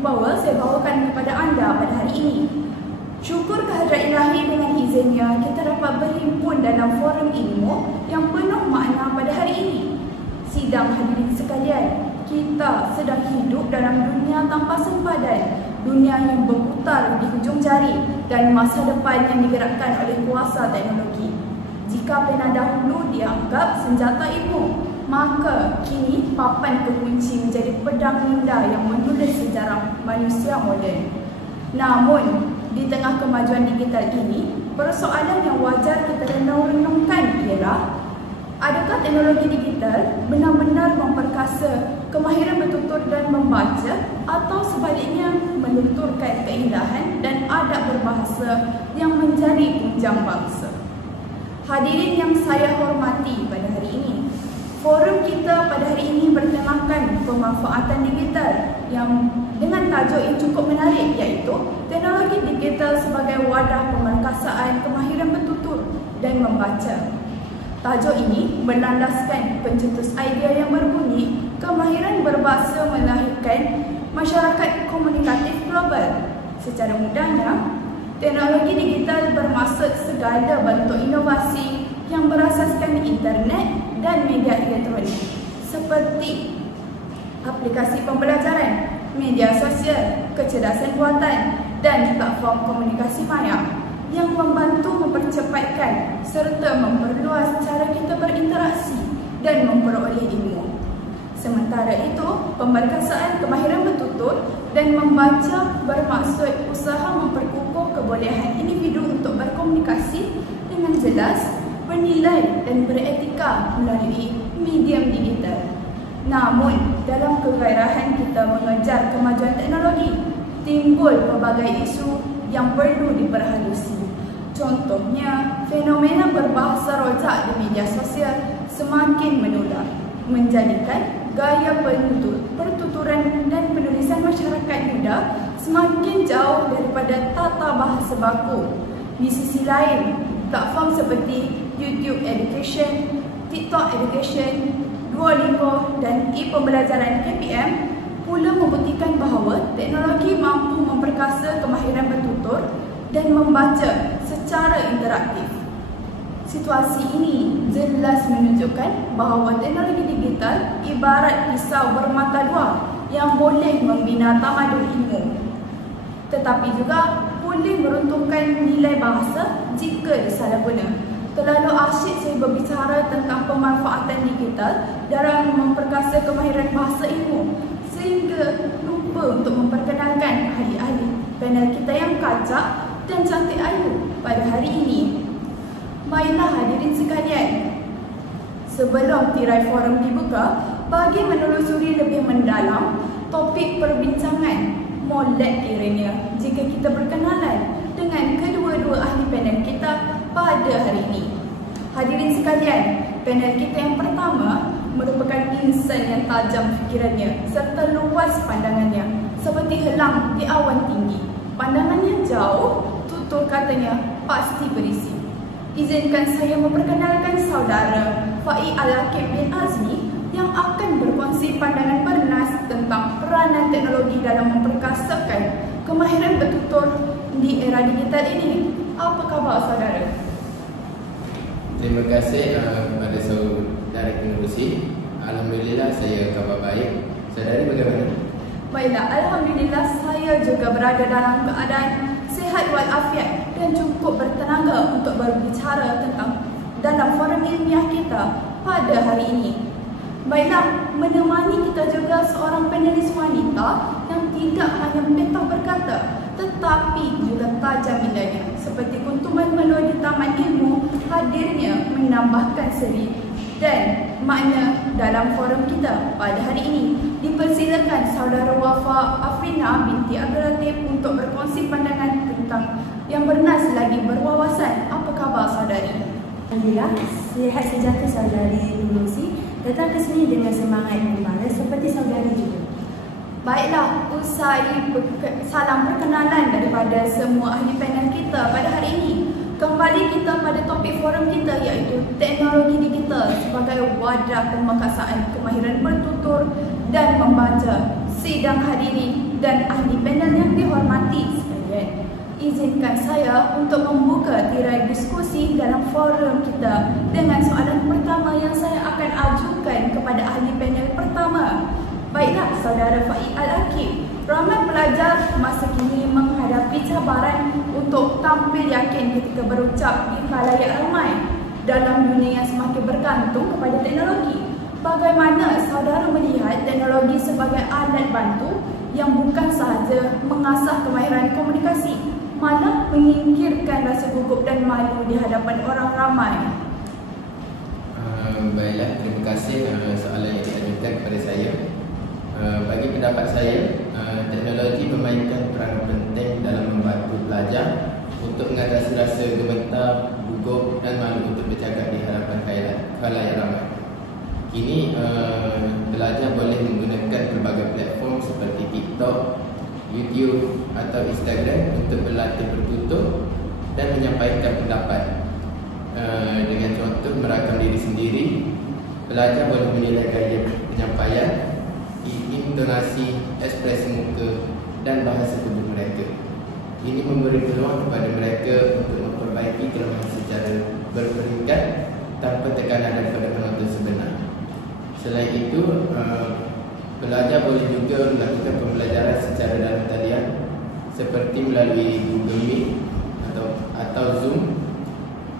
Power saya bawakan kepada anda pada hari ini. Syukur kehadrat ilahi dengan izinnya kita dapat berhimpun dalam forum ilmu yang penuh makna pada hari ini. Sidang hadirin sekalian, kita sedang hidup dalam dunia tanpa sempadan, dunia yang berputar di hujung jari dan masa depan yang digerakkan oleh kuasa teknologi. Jika pena dahulu dianggap senjata ilmu, maka kini papan kekunci menjadi pedang linda yang menulis sejarah manusia moden. Namun, di tengah kemajuan digital ini, persoalan yang wajar kita renung-renungkan ialah, adakah teknologi digital benar-benar memperkasa kemahiran bertutur dan membaca atau sebaliknya melunturkan keindahan dan adab berbahasa yang menjadi punjang bangsa? Hadirin yang saya hormati pada hari ini, forum kita pada hari ini bertemakan pemanfaatan digital yang dengan tajuk yang cukup menarik, iaitu teknologi digital sebagai wadah pemerkasaan kemahiran bertutur dan membaca. Tajuk ini berlandaskan pencetus idea yang berbunyi kemahiran berbahasa melahirkan masyarakat komunikatif global. Secara mudahnya, teknologi digital bermaksud segala bentuk inovasi yang berasaskan internet dan media elektronik seperti aplikasi pembelajaran, media sosial, kecerdasan buatan dan platform komunikasi maya yang membantu mempercepatkan serta memperluas cara kita berinteraksi dan memperoleh ilmu. Sementara itu, pemerkasaan kemahiran bertutur dan membaca bermaksud usaha memperkukuh kebolehan individu untuk berkomunikasi dengan jelas, bernilai dan beretika melalui medium digital. Namun, dalam kegairahan kita mengejar kemajuan teknologi, timbul pelbagai isu yang perlu diperhalusi. Contohnya, fenomena berbahasa rojak di media sosial semakin menular, menjadikan gaya pertuturan dan penulisan masyarakat muda semakin jauh daripada tata bahasa baku. Di sisi lain, platform seperti YouTube Education, TikTok Education, Duolingo dan e-pembelajaran KPM pula membuktikan bahawa teknologi mampu memperkasa kemahiran bertutur dan membaca secara interaktif. Situasi ini jelas menunjukkan bahawa teknologi digital ibarat pisau bermata dua yang boleh membina tamadun ilmu, tetapi juga boleh meruntuhkan nilai bahasa jika disalahguna. Terlalu asyik saya berbicara tentang pemanfaatan digital dalam memperkasa kemahiran bahasa ilmu sehingga lupa untuk memperkenalkan ahli-ahli panel kita yang kacak dan cantik ayu pada hari ini. Baiklah hadirin sekalian, sebelum tirai forum dibuka, bagi menelusuri lebih mendalam topik perbincangan, molek kiranya jika kita berkenalan dengan kedua-dua ahli panel kita pada hari ini. Hadirin sekalian, panel kita yang pertama merupakan insan yang tajam fikirannya serta luas pandangannya seperti helang di awan tinggi. Pandangannya jauh, tutur katanya pasti berisi. Izinkan saya memperkenalkan saudara Faiz Al-Hakim bin Azmi yang akan berkongsi pandangan bernas tentang peranan teknologi dalam memperkasakan kemahiran bertutur di era digital ini. Apa khabar saudara? Terima kasih kepada saudara pengurusi. Alhamdulillah saya khabar baik. Saudari bagaimana? Baiklah, alhamdulillah saya juga berada dalam keadaan sihat walafiat dan cukup bertenaga untuk berbicara tentang dalam forum ilmiah kita pada hari ini. Baiklah, menemani kita juga seorang panelis wanita yang tidak hanya petah berkata tetapi juga tajam indahnya seperti kuntuman melua di taman ilmu. Hadirnya menambahkan seri dan makna dalam forum kita pada hari ini. Dipersilakan saudara Wafa Afrina binti Abdul Latif untuk berkongsi pandangan tentang yang bernas lagi berwawasan. Apa khabar saudari? Alhamdulillah, sihat sejahtera saudari pengurusi. Datang ke sini dengan semangat yang balas seperti saudari juga. Baiklah, usai salam perkenalan daripada semua ahli panel kita pada hari ini, kembali kita pada topik forum kita iaitu teknologi digital sebagai wadah pemerkasaan kemahiran bertutur dan membaca. Sidang hadirin dan ahli panel yang dihormati sekalian. Izinkan saya untuk membuka tirai diskusi dalam forum kita dengan soalan pertama yang saya akan ajukan kepada ahli panel pertama. Baiklah, Saudara Faik Al-Akib, ramai pelajar masa kini menghadapi cabaran untuk tampil yakin ketika berucap di khalayak ramai dalam dunia yang semakin bergantung kepada teknologi. Bagaimana saudara melihat teknologi sebagai alat bantu yang bukan sahaja mengasah kemahiran komunikasi, malah menyingkirkan rasa gugup dan malu di hadapan orang ramai? Baiklah, terima kasih soalan yang diajukan kepada saya. Bagi pendapat saya, teknologi memainkan peran penting dalam membantu pelajar untuk mengatasi rasa gemetar, gugup dan malu untuk bercakap di hadapan khalayak ramai. Kini pelajar boleh menggunakan pelbagai platform seperti TikTok, YouTube atau Instagram untuk berlatih bertutur dan menyampaikan pendapat. Dengan contoh merakam diri sendiri, pelajar boleh menilai gaya penyampaian, intonasi, ekspresi muka dan bahasa tubuh mereka. Ini memberi peluang kepada mereka untuk memperbaiki kelemahan secara berperingkat tanpa tekanan daripada penonton sebenar. Selain itu, pelajar boleh juga melakukan pembelajaran secara dalam talian seperti melalui Google Meet atau Zoom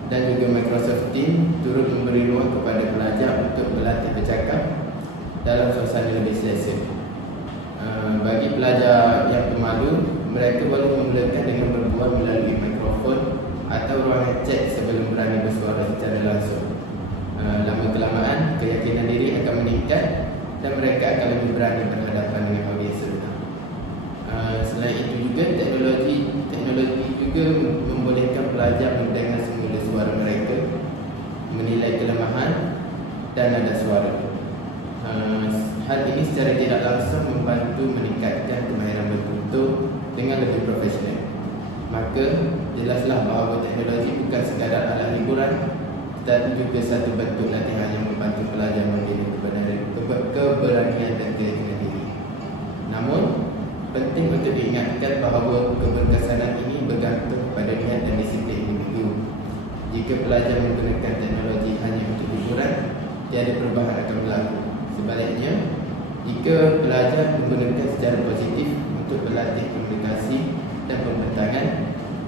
dan juga Microsoft Teams, turut memberi ruang kepada pelajar untuk berlatih bercakap dalam suasana lebih selesa. Bagi pelajar yang pemalu, mereka boleh memulakan dengan berbual melalui mikrofon atau ruangan chat sebelum berani bersuara secara langsung. Lama-kelamaan, keyakinan diri akan meningkat dan mereka akan lebih berani berhadapan dengan audiens sebenar. Selain itu juga, teknologi juga membolehkan pelajar mendengar semula suara mereka, menilai kelemahan dan nada suara. Hal ini secara tidak langsung membantu meningkatkan kemahiran bertutur dengan lebih profesional. Maka, jelaslah bahawa teknologi bukan sekadar alat hiburan, tetapi juga satu bentuk latihan yang membantu pelajar membina keberanian dan keyakinan diri. Namun, penting untuk diingatkan bahawa keberkesanan ini bergantung pada niat dan disiplin individu. Jika pelajar menggunakan teknologi hanya untuk hiburan, tiada perubahan akan berlaku. Sebaliknya, jika pelajar menggunakan secara positif untuk berlatih komunikasi dan pembentakan,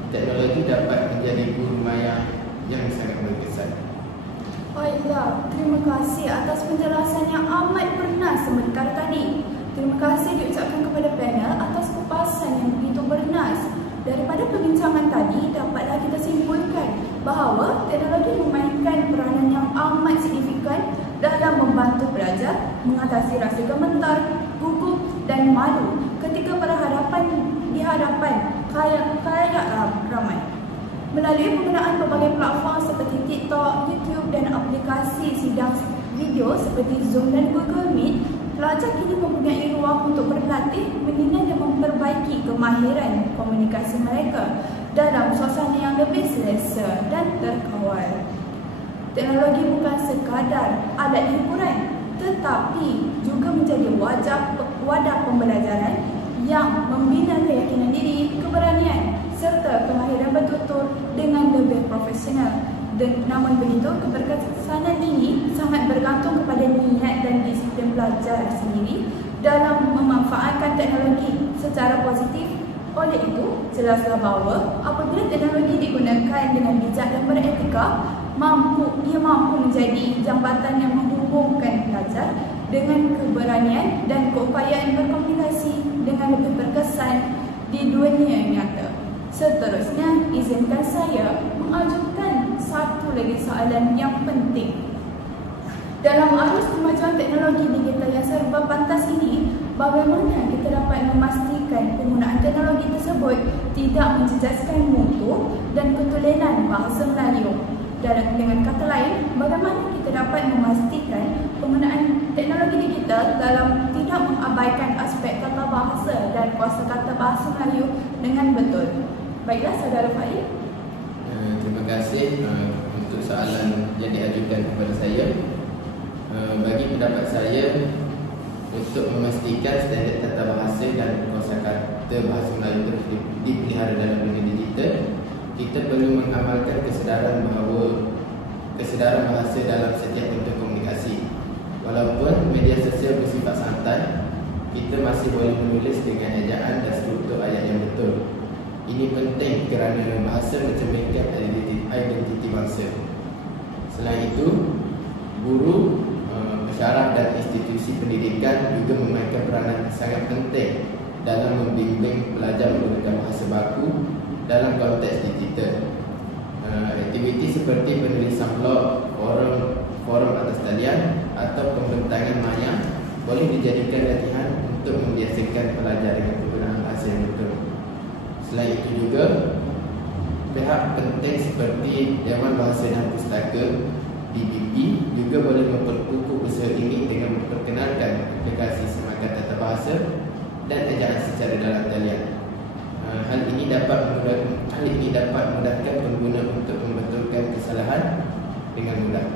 teknologi dapat menjadi guru maya yang sangat berkesan. Baiklah, terima kasih atas penjelasan yang amat bernas sebentar tadi. Terima kasih diucapkan kepada panel atas kupasan yang begitu bernas. Daripada perbincangan tadi, dapatlah kita simpulkan bahawa teknologi memainkan peranan yang amat signifikan dalam membantu pelajar mengatasi rasa gemetar, gugup dan malu ketika di hadapan khalayak ramai. Melalui penggunaan berbagai platform seperti TikTok, YouTube dan aplikasi sidang video seperti Zoom dan Google Meet, pelajar kini mempunyai ruang untuk berlatih, menilai dan memperbaiki kemahiran komunikasi mereka dalam suasana yang lebih selesa dan terkawal. Teknologi bukan sekadar alat hiburan, tetapi juga menjadi wadah pembelajaran yang membina keyakinan diri, keberanian serta kemahiran bertutur dengan lebih profesional. Namun begitu, keberkesanan ini sangat bergantung kepada niat dan disiplin pelajar sendiri dalam memanfaatkan teknologi secara positif. Oleh itu, jelaslah bahawa apabila teknologi digunakan dengan bijak dan beretika, ia mampu menjadi jambatan yang menghubungkan pelajar dengan keberanian dan keupayaan berkomunikasi dengan lebih berkesan di dunia nyata. Seterusnya, izinkan saya mengajukan satu lagi soalan yang penting. Dalam arus kemajuan teknologi digital yang serba pantas ini, bagaimana kita dapat memastikan penggunaan teknologi tersebut tidak menjejaskan mutu dan ketulinan bahasa Melayu? Dan dengan kata lain, bagaimana kita dapat memastikan penggunaan teknologi digital dalam tidak mengabaikan aspek tata bahasa dan kosakata bahasa Melayu dengan betul? Baiklah, Saudara Faik. Terima kasih untuk soalan yang diajukan kepada saya. Bagi pendapat saya, untuk memastikan standard tata bahasa dan kosakata kita bahasa Melayu terus dipelihara dalam dunia digital, kita perlu mengamalkan kesedaran bahasa dalam setiap bentuk komunikasi. Walaupun media sosial bersifat santai, kita masih boleh menulis dengan ejaan dan struktur ayat yang betul. Ini penting kerana bahasa mencerminkan identiti bangsa. Selain itu, guru, pensyarah dan institusi pendidikan juga memainkan peranan sangat penting dalam membimbing pelajar menggunakan bahasa baku dalam konteks digital. Aktiviti seperti penulisan blog, forum atas talian atau pembentangan maya boleh dijadikan latihan untuk membiasakan pelajar dengan penggunaan bahasa yang betul. Selain itu juga, pihak penting seperti Dewan Bahasa dan Pustaka DBP juga boleh memperkukuh usaha ini dengan memperkenalkan aplikasi semangat tata bahasa dan ejaan secara dalam talian. Hal ini dapat memudahkan pengguna untuk membetulkan kesalahan dengan mudah.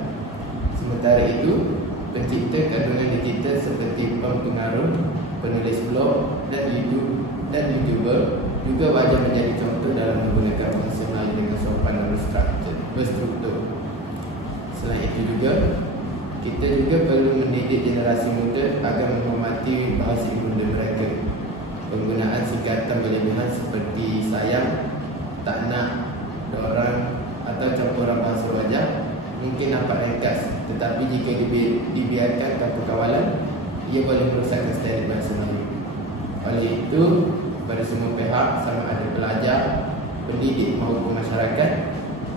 Sementara itu, pencipta kandungan digital seperti pempengaruh, penulis blog dan YouTuber juga wajib menjadi contoh dalam menggunakan bahasa Melayu dengan sopan dan berstruktur. Selain itu juga, kita juga perlu mendidik generasi muda agar menghormati bahasa ibunda mereka. Penggunaan singkatan berlebihan seperti sayang, tak nak, dorang atau campuran bahasa wajah mungkin nampak ringkas, tetapi jika dibiarkan tanpa kawalan, ia boleh merosakkan standard bahasa Melayu. Oleh itu, pada semua pihak, sama ada pelajar, pendidik maupun masyarakat,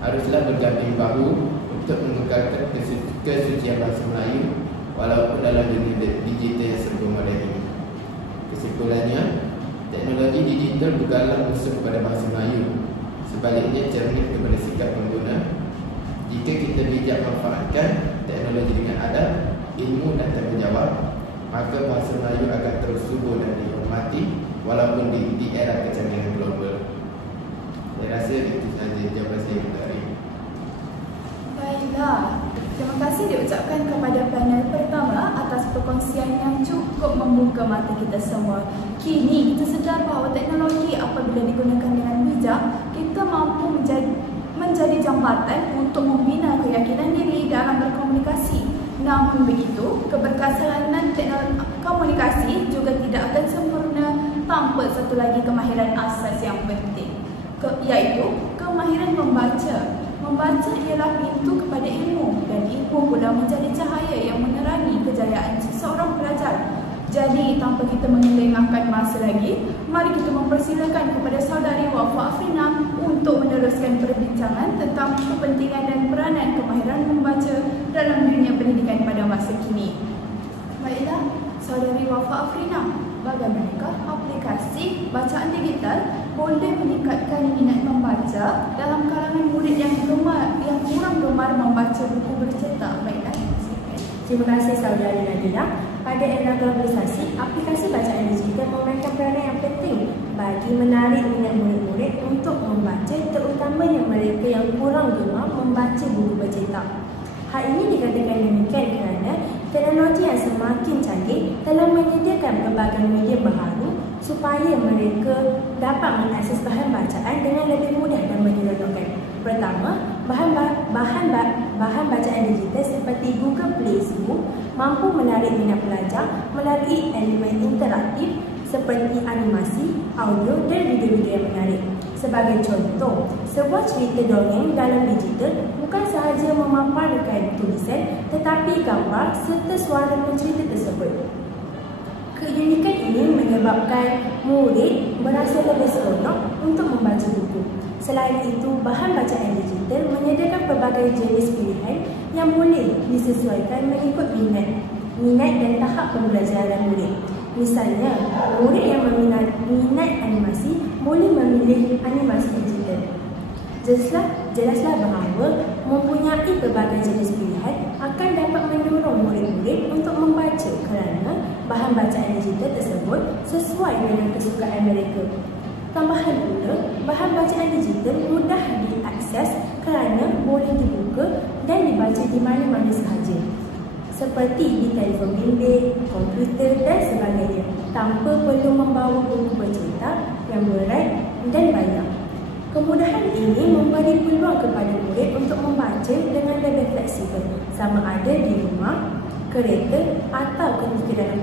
haruslah berganding bahu untuk mengekalkan kesucian bahasa Melayu walaupun dalam dunia digital yang serba moden ini. Kesimpulannya, teknologi digital bukanlah musuh kepada bahasa Melayu. Sebaliknya, cermin kepada sikap pengguna. Jika kita bijak manfaatkan teknologi dengan adab, ilmu dan tanggungjawab, maka bahasa Melayu akan terus subur dan dihormati walaupun di era kecanggihan global. Saya rasa itu sahaja jawapan saya untuk hari ini. Baiklah, terima kasih diucapkan kepada panel pertama atas perkongsian yang cukup membuka mata kita semua. Kini kita sedar bahawa teknologi apabila digunakan dengan bijak, kita mampu menjadi jambatan untuk membina keyakinan diri dalam berkomunikasi. Namun begitu, keberkesianan teknologi komunikasi juga tidak akan sempurna tanpa satu lagi kemahiran asas yang penting, iaitu kemahiran membaca. Membaca ialah pintu kepada ilmu dan ilmu pula menjadi cahaya yang menerangi kejayaan seseorang pelajar. Jadi, tanpa kita mengelengahkan masa lagi, mari kita mempersilakan kepada saudari Wafa Afrina untuk meneruskan perbincangan tentang kepentingan dan peranan kemahiran membaca dalam dunia pendidikan pada masa kini. Baiklah, saudari Wafa Afrina, bagaimanakah aplikasi bacaan digital boleh meningkatkan minat membaca dalam kalangan murid yang kurang gemar membaca buku bercetak? Baiklah, terima kasih saudari Nadira. Pada era globalisasi, aplikasi bacaan digital memainkan peranan yang penting bagi menarik minat murid-murid untuk membaca, terutamanya mereka yang kurang gemar membaca buku bercetak. Hal ini dikatakan demikian kerana teknologi yang semakin canggih telah menyediakan pelbagai media baharu supaya mereka dapat mengakses bahan bacaan dengan lebih mudah dan menyeronokkan. Pertama, bahan bacaan digital seperti Google Play School mampu menarik minat pelajar melalui elemen interaktif seperti animasi, audio dan video-video yang menarik. Sebagai contoh, sebuah cerita dongeng dalam digital bukan sahaja memaparkan tulisan tetapi gambar serta suara pencerita tersebut. Keunikan ini menyebabkan murid berasa lebih seronok untuk membaca buku. Selain itu, bahan bacaan digital menyediakan pelbagai jenis pilihan yang boleh disesuaikan mengikut minat dan tahap pembelajaran murid. Misalnya, murid yang minat animasi boleh memilih animasi digital. Jelaslah bahawa mempunyai pelbagai jenis pilihan akan dapat mendorong murid-murid untuk membaca kerana bahan bacaan digital tersebut sesuai dengan kesukaan mereka. Tambahan pula, bahan bacaan digital mudah diakses kerana boleh dibuka dan dibaca di mana-mana sahaja, seperti di telefon bimbit, komputer dan sebagainya, tanpa perlu membawa buku bercetak Kemudahan ini memberi peluang kepada murid untuk membaca dengan lebih fleksibel, sama ada di rumah, kereta atau ketika dalam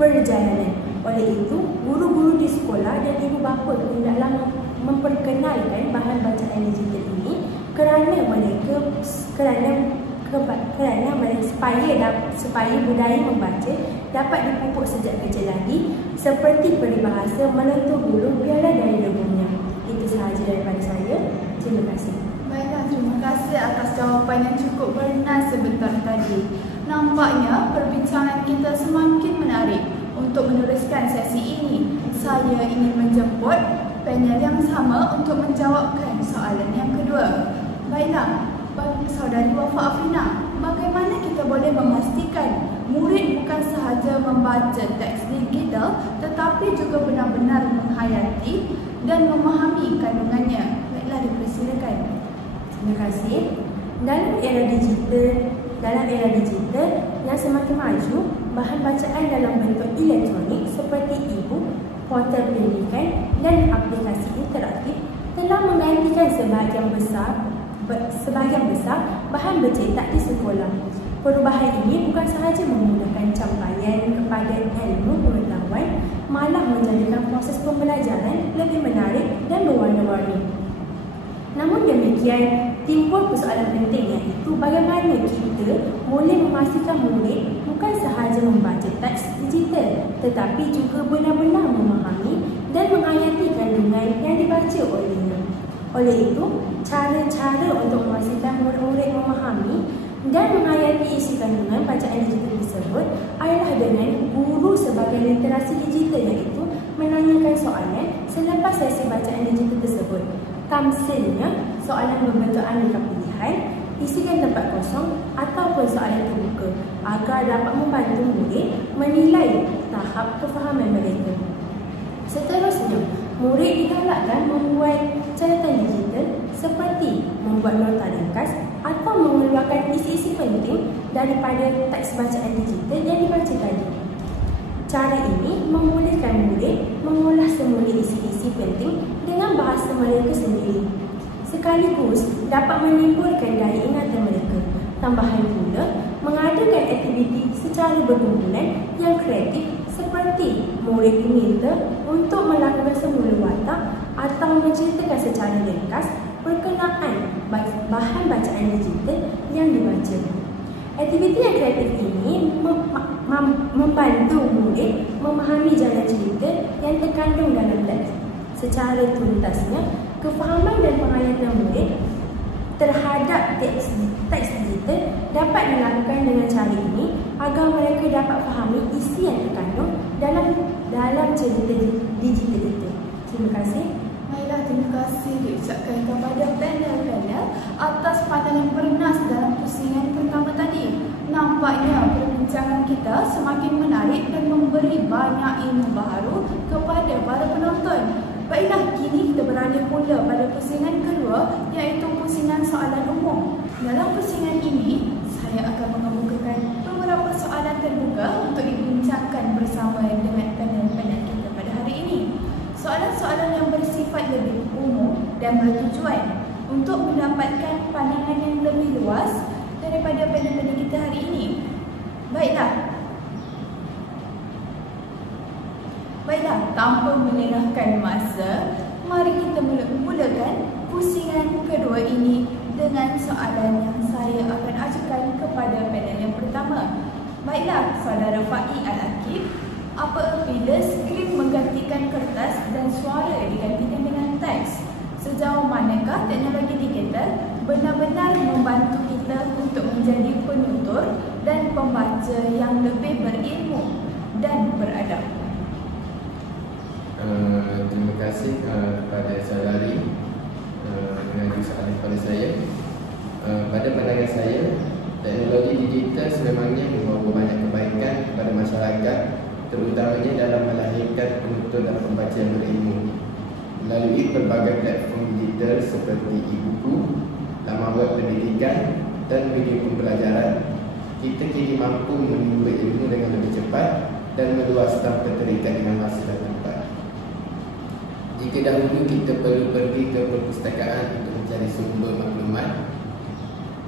perjalanan. Oleh itu, guru-guru di sekolah dan ibu bapa hendaklah memperkenalkan bahan bacaan digital ini supaya budaya membaca dapat dipupuk sejak kecil lagi, seperti peribahasa melentur bulu biarlah dari debunya. Itu sahaja daripada saya. Terima kasih. Baiklah, terima kasih atas jawapan yang cukup bernas sebentar tadi. Nampaknya perbincangan kita semakin menarik. Untuk meneruskan sesi ini, saya ingin menjemput panel yang sama untuk menjawabkan soalan yang kedua. Baiklah, bagi saudari Wafa Afrina, bagaimana kita boleh memastikan murid bukan sahaja membaca teks digital tetapi juga benar-benar menghayati dan memahami kandungannya? Baiklah, dipersilakan. Terima kasih. Dalam era digital yang semakin maju, bahan bacaan dalam bentuk elektronik seperti e-book, portal pendidikan dan aplikasi interaktif telah menggantikan sebahagian besar bahan bercetak di sekolah. Perubahan ini bukan sahaja memudahkan campaian kepada ilmu pengetahuan, malah menjadikan proses pembelajaran lebih menarik dan berwarna-warni. Namun demikian, timbul persoalan penting, iaitu bagaimana kita boleh memastikan murid bukan sahaja membaca teks digital tetapi juga benar-benar memahami dan menghayati kandungan yang dibaca olehnya. Oleh itu, cara-cara untuk memastikan murid-murid memahami dan menghayati isi kandungan bacaan digital tersebut adalah dengan guru sebagai literasi digital, iaitu menanyakan soalan selepas sesi bacaan digital tersebut. Tamsilnya, soalan berbentuk aneka pilihan, isikan tempat kosong ataupun soalan terbuka agar dapat membantu murid menilai tahap kefahaman mereka. Seterusnya, murid digalakkan membuat catatan digital seperti membuat nota ringkas atau mengeluarkan isi-isi penting daripada teks bacaan digital yang dibaca tadi. Cara ini membolehkan murid mengolah semula isi-isi penting dengan bahasa mereka sendiri, sekaligus dapat menimbulkan daya ingatan mereka. Tambahan pula, mengadakan aktiviti secara berkumpulan yang kreatif seperti murid diminta untuk melakukan semula watak atau menceritakan secara ringkas berkenaan bahan bacaan digital yang dibaca. Aktiviti yang kreatif ini membantu murid memahami jalan cerita yang terkandung dalam teks. Secara tuntasnya, kefahaman dan penghayatan murid terhadap teks digital dapat dilakukan dengan cara ini agar mereka dapat fahami isi yang terkandung dalam cerita digital itu. Terima kasih. Baiklah, terima kasih diucapkan kepada panel-panel atas pandangan bernas dalam pusingan pertama tadi. Nampaknya perbincangan kita semakin menarik dan memberi banyak ilmu baru kepada para penonton. Baiklah, kini kita beralih pula pada pusingan kedua, iaitu pusingan soalan umum. Dalam pusingan ini, saya akan mengemukakan beberapa soalan terbuka untuk dibincangkan bersama dengan panel-panel kita pada hari ini. Soalan-soalan yang bersifat lebih umum dan bertujuan untuk mendapatkan pandangan yang lebih luas daripada panel-panel kita hari ini. Baiklah, tanpa melengahkan masa, mari kita mulakan pusingan kedua ini dengan soalan yang saya akan ajukan kepada panel yang pertama. Baiklah, saudara Faiz Al-Akib, apabila skrip menggantikan kertas dan suara digantikan dengan teks, sejauh manakah teknologi digital benar-benar membantu kita untuk menjadi penutur dan pembaca yang lebih berilmu dan beradab? Terima kasih kepada saudari mengajukan soalan kepada saya. Pada pandangan saya, teknologi digital sememangnya membawa banyak kebaikan kepada masyarakat, terutamanya dalam melahirkan penutur dan pembaca yang berilmu. Melalui pelbagai platform digital seperti e-buku, laman web pendidikan dan video pembelajaran, kita kini mampu menuntut ilmu dengan lebih cepat dan meluas tanpa terikat dengan masa dan tempat. Jika dahulu kita perlu pergi ke perpustakaan untuk mencari sumber maklumat,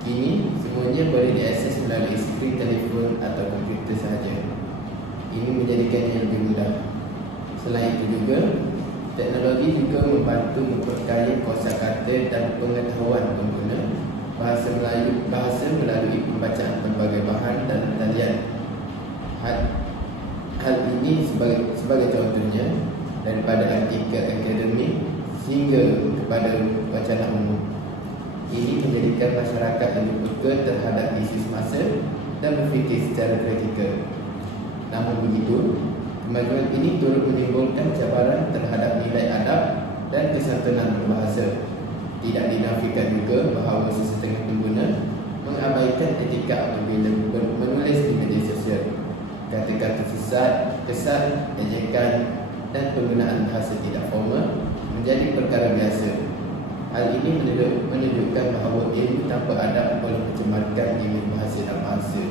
kini semuanya boleh diakses melalui skrin telefon atau komputer sahaja. Ini menjadikannya lebih mudah. Selain itu juga, teknologi juga membantu memperkaya kosakata dan pengetahuan pengguna bahasa melalui pembacaan pelbagai bahan dalam talian. Hal ini sebagai contohnya, daripada artikel akademik sehingga kepada wacana umum. Ini menjadikan masyarakat lebih peka terhadap isu semasa dan berfikir secara kritikal. Namun begitu, kemajuan ini turut menimbulkan cabaran terhadap nilai adab dan kesantunan berbahasa. Tidak dinafikan juga bahawa sesetengah pengguna mengabaikan etika apabila menulis di media sosial. Kata-kata sesat, kesat, ejekan dan penggunaan bahasa tidak formal menjadi perkara biasa. Hal ini menunjukkan bahawa ilmu tanpa adab boleh mencemarkan imej bahasa dan bahasa.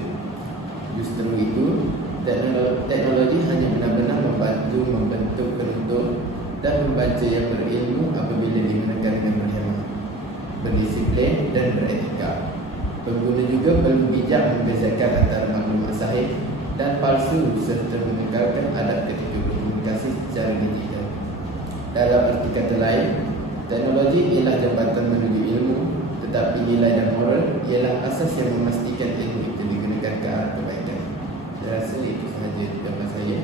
Justru itu, teknologi hanya benar-benar membantu membentuk penutur dan membaca yang berilmu apabila digunakan dengan berhemat, berdisiplin dan beretika. Pengguna juga perlu bijak membezakan antara maklumat sahih dan palsu serta mengekalkan adab ketika berkomunikasi secara digital. Dalam arti kata lain, teknologi ialah jambatan menuju ilmu, tetapi nilai dan moral ialah asas yang memastikan ilmu itu digunakan ke arah kebaikan. Saya rasa itu sahaja jawapan saya.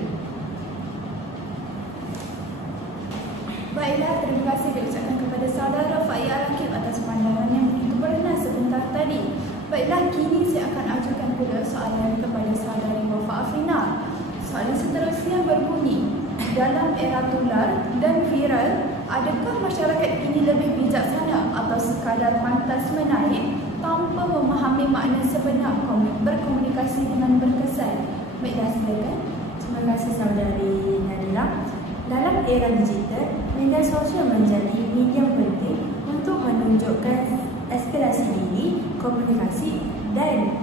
Baiklah, terima kasih diucapkan kepada saudara Faiz Al-Hakim atas pandangan yang begitu bernas sebentar tadi. Baiklah, kini saya akan ajukan pula soalan kepada saudari Wafa Afrina. Soalan seterusnya berbunyi, dalam era tular dan viral, adakah masyarakat kini lebih bijaksana atau sekadar pantas menaik tanpa memahami makna sebenar berkomunikasi dengan berkesan? Baiklah, silakan. Terima kasih saudari Nadila. Dalam era digital, media sosial menjadi medium penting untuk menunjukkan aspirasi diri, komunikasi dan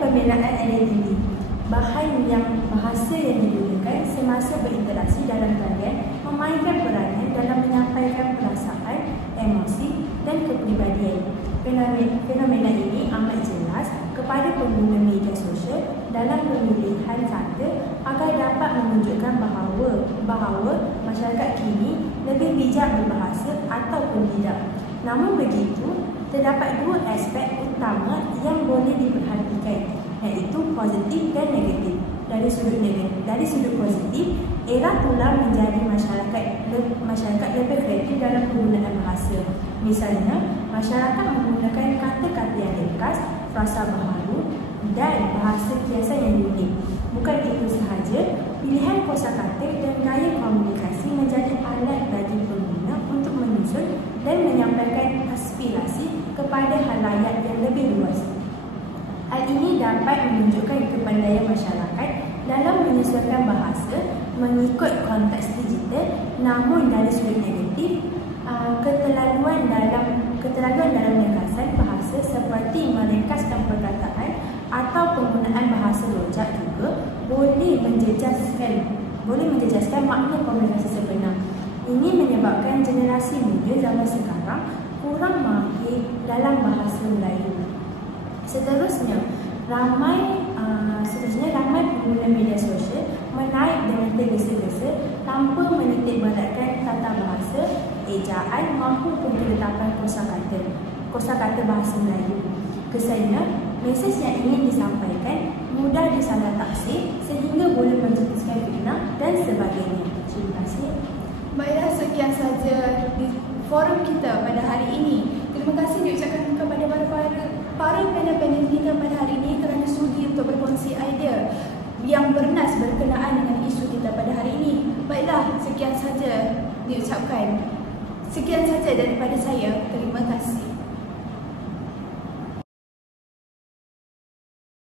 pembelaan identiti. Bahasa yang digunakan semasa berinteraksi dalam talian memainkan peranan dalam menyampaikan perasaan, emosi dan kepribadian. Fenomena ini amat jelas kepada pengguna media sosial dalam pemilihan kata agar dapat menunjukkan bahawa masyarakat kini lebih bijak berbahasa ataupun tidak. Namun begitu, terdapat dua aspek utama yang boleh diperhatikan, iaitu positif dan negatif. Dari sudut positif, era tular menjadi masyarakat lebih kreatif dalam penggunaan bahasa. Misalnya, masyarakat menggunakan kata-kata yang ringkas, frasa baharu dan bahasa kiasan yang unik. Bukan itu sahaja, pilihan kosakata dan gaya komunikasi menjadi alat bagi pengguna untuk menyusun dan menyampaikan aspirasi kepada halayak yang lebih luas. Hal ini dapat menunjukkan kepandaian masyarakat dalam menyesuaikan bahasa mengikut konteks digital. Namun dari sudut negatif, keterlaluan dalam ringkasan bahasa seperti meringkaskan perkataan atau penggunaan bahasa rojak juga boleh menjejaskan makna komunikasi sebenar. Ini menyebabkan generasi muda zaman sekarang kurang mahir dalam bahasa Melayu. Seterusnya, ramai pengguna media sosial menaik dengan tergesa-gesa tanpa menitik beratkan tata bahasa, ejaan maupun ketetapan kosakata bahasa Melayu. Kesannya, mesej yang ingin disampaikan mudah disalah taksir sehingga boleh mencetuskan fitnah dan sebagainya. Terima kasih. Baiklah, sekian saja di forum kita pada hari ini. Terima kasih diucapkan kepada para panel-panel kita pada hari ini kerana sudi untuk berkongsi idea yang bernas berkenaan dengan isu kita pada hari ini. Baiklah, sekian saja diucapkan. Sekian saja daripada saya.